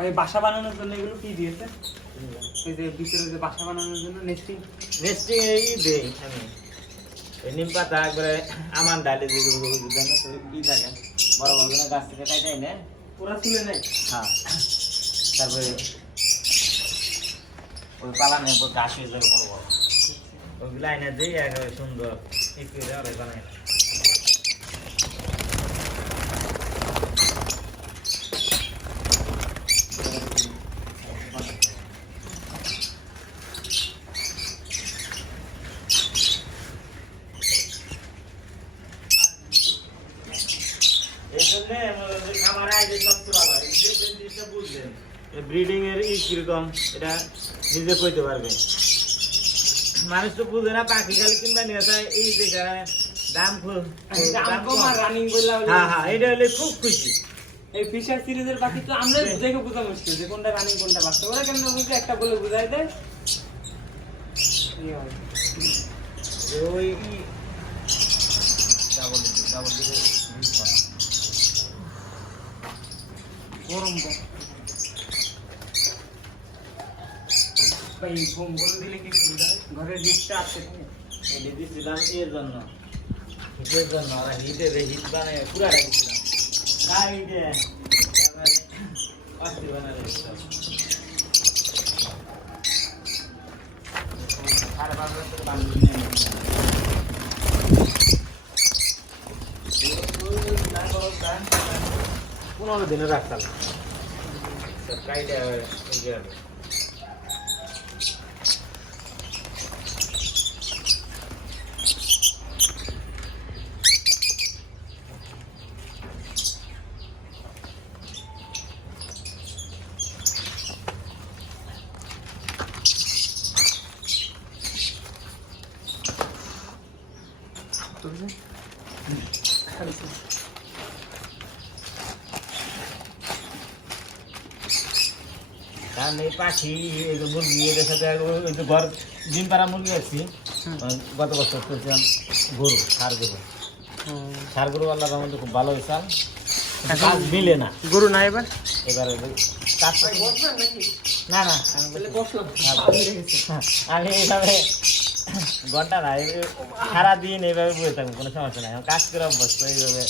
ভাই বাসা বানানোর জন্য এগুলো কি দিয়েছে? এই যে ভিতরে যে বাসা বানানোর জন্য নেস্টিং এই দেই আমি এই নিম পাতা একবারে আমান ডালে দিয়ে দেন তো কি থাকে বড় বড় না গাছ থেকে কাটাই না পুরা তুলে নেয়। হ্যাঁ তারপরে ওই পালানের উপর গাছ হয়ে যাবে বড় বড় ওগুলো আইনা দিই একেবারে সুন্দর একটু আরে বানাই ব্রিডিং এর কিরকম এটা নিজে কইতে পারবে মানুষ তো বুঝে না পাখি খালি কিনবা নিয়ে যায় এই যে দাম কম আর রানিং বললা হ্যাঁ হ্যাঁ এটা হলে খুব খুশি এই ফিশার সিরিজের পাখি তো আমরা দেখে বোঝা মুশকিল যে কোনটা রানিং কোনটা বাচ্চা ওরা কেন বুঝে একটা বলে বুঝাই দেয় ওই ডাবল দিলে গরম ভাই ফোন বলে দিলে কি সুবিধা হয় ঘরের হিটটা আছে এটা দিচ্ছিলাম এর জন্য হিটের জন্য আর হিটের হিট বানায় পুরা রাখছিলাম তাই যে অস্থির বানায় রেখেছিলাম 5:30 থেকে বান্ধবী নিয়ে 15 দিনে রাখতাম কাইটা কারণ এই পাখি মুরগি এদের সাথে ওই যে ঘর ডিম পাড়া মুরগি আসছি গত বছর করছিলাম গরু ষাড় গরু আল্লাহর রহমতে খুব ভালো হয়েছে কাজ মিলে না গরু না এবার এবারে কাজ না না আমি এইভাবে ঘন্টা না সারাদিন এইভাবে বসে থাকবো কোনো সমস্যা নাই কাজ করে অভ্যস্ত এইভাবে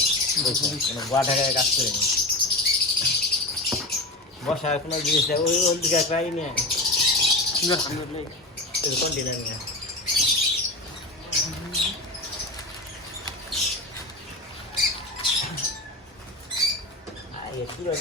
কোনো গোয়া ঢাকায় কাজ করে নি বসার কোনো জিনিস ওই ওর দিকে প্রায় নিয়ে কন্টিনিউ নিয়ে পুরো